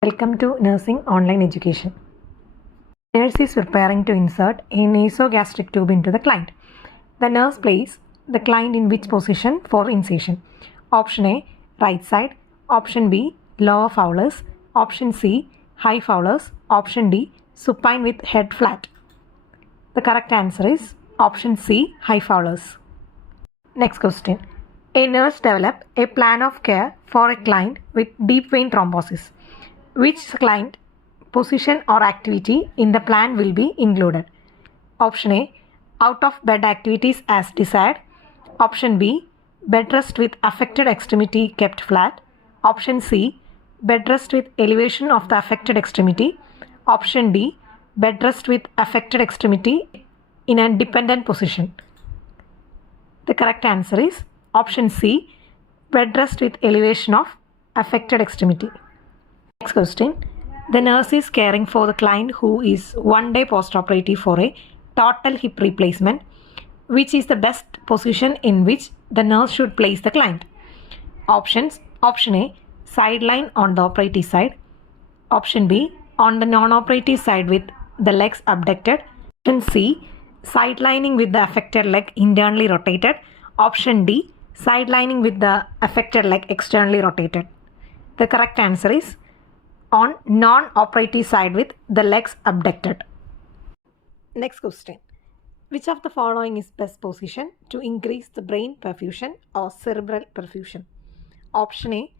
Welcome to Nursing Online Education. Nurse is preparing to insert a nasogastric tube into the client. The nurse places the client in which position for incision? Option A, right side. Option B, lower fowlers. Option C, high fowlers. Option D, supine with head flat. The correct answer is option C, high fowlers. Next question. A nurse develops a plan of care for a client with deep vein thrombosis. Which client position or activity in the plan will be included? Option A, out of bed activities as desired. Option B, bed rest with affected extremity kept flat. Option C, bed rest with elevation of the affected extremity. Option D, bed rest with affected extremity in a dependent position. The correct answer is option C, bed rest with elevation of affected extremity. Next question. The nurse is caring for the client who is 1 day postoperative for a total hip replacement. Which is the best position in which the nurse should place the client? Options. Option A, sideline on the operative side. Option B, on the non-operative side with the legs abducted. Option C, sidelining with the affected leg internally rotated. Option D, sidelining with the affected leg externally rotated. The correct answer is on non-operative side with the legs abducted. Next question. Which of the following is best position to increase the brain perfusion or cerebral perfusion? Option A,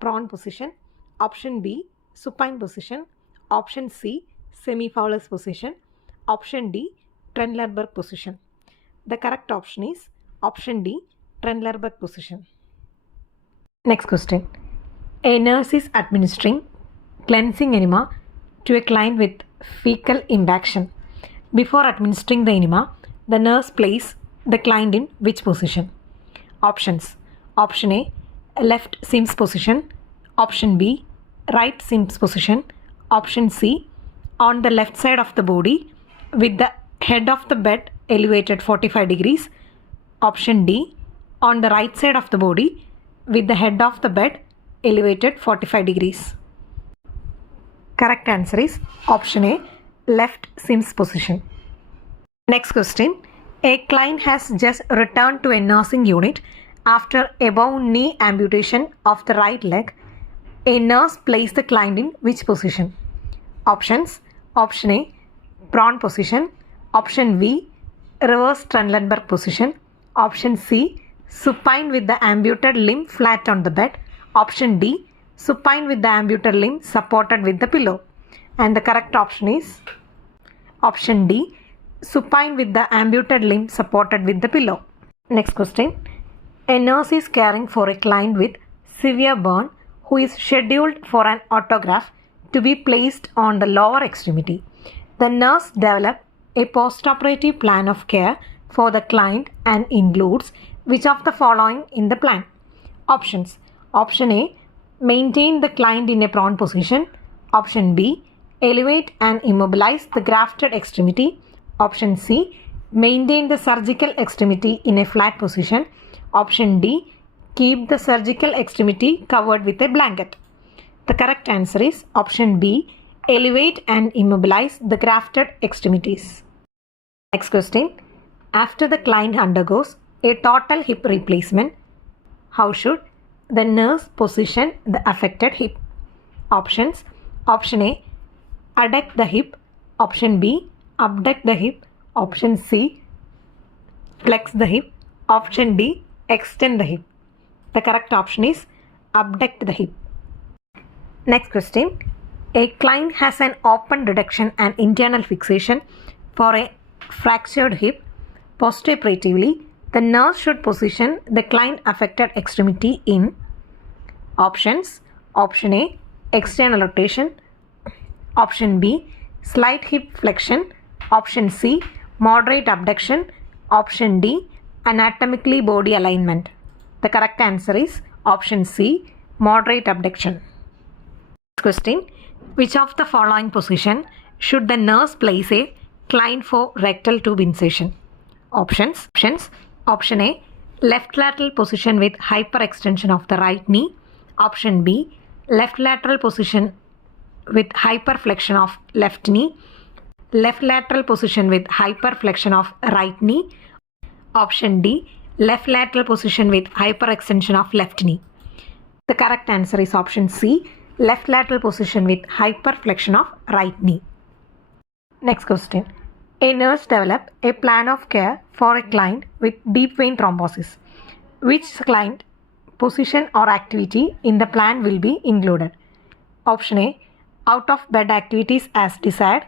prone position. Option B, supine position. Option C, semi-fowler's position. Option D, Trendelenburg position. The correct option is option D, Trendelenburg position. Next question. A nurse is administering cleansing enema to a client with fecal impaction. Before administering the enema, the nurse places the client in which position? Options. Option A, left Sims position. Option B, right Sims position. Option C, on the left side of the body with the head of the bed elevated 45 degrees. Option D, on the right side of the body with the head of the bed elevated 45 degrees. Correct answer is option A, left Sims position. Next question. A client has just returned to a nursing unit after above knee amputation of the right leg. A nurse placed the client in which position? Options. Option A, prone position. Option B, reverse Trendelenburg position. Option C, supine with the amputated limb flat on the bed. Option D, supine with the amputated limb supported with the pillow. And the correct option is option D, supine with the amputated limb supported with the pillow. Next question. A nurse is caring for a client with severe burn who is scheduled for an autograft to be placed on the lower extremity. The nurse develops a postoperative plan of care for the client and includes which of the following in the plan? Options. Option A, maintain the client in a prone position. Option B, elevate and immobilize the grafted extremity. Option C, maintain the surgical extremity in a flat position. Option D, keep the surgical extremity covered with a blanket. The correct answer is option B, elevate and immobilize the grafted extremities. Next question. After the client undergoes a total hip replacement, how should the nurse position the affected hip? Options. Option A, adduct the hip. Option B, abduct the hip. Option C, flex the hip. Option D, extend the hip. The correct option is abduct the hip. Next question. A client has an open reduction and internal fixation for a fractured hip. Postoperatively, the nurse should position the client affected extremity in options. Option A, external rotation. Option B, slight hip flexion. Option C, moderate abduction. Option D, anatomically body alignment. The correct answer is option C, moderate abduction. Next question. Which of the following position should the nurse place a client for rectal tube incision? Options. Option A, left lateral position with hyperextension of the right knee. Option B, left lateral position with hyperflexion of left knee, left lateral position with hyperflexion of right knee. Option D, left lateral position with hyperextension of left knee. The correct answer is option C, left lateral position with hyperflexion of right knee. Next question. A nurse developed a plan of care for a client with deep vein thrombosis. Which client position or activity in the plan will be included? Option A, out of bed activities as desired.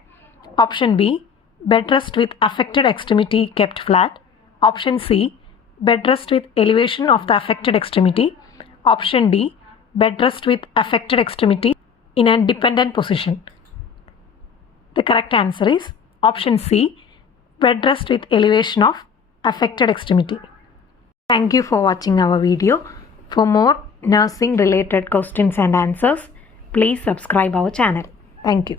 Option B, bed rest with affected extremity kept flat. Option C, bed rest with elevation of the affected extremity. Option D, bed rest with affected extremity in a dependent position. The correct answer is option C, bed rest with elevation of affected extremity. Thank you for watching our video. For more nursing related questions and answers, please subscribe our channel. Thank you.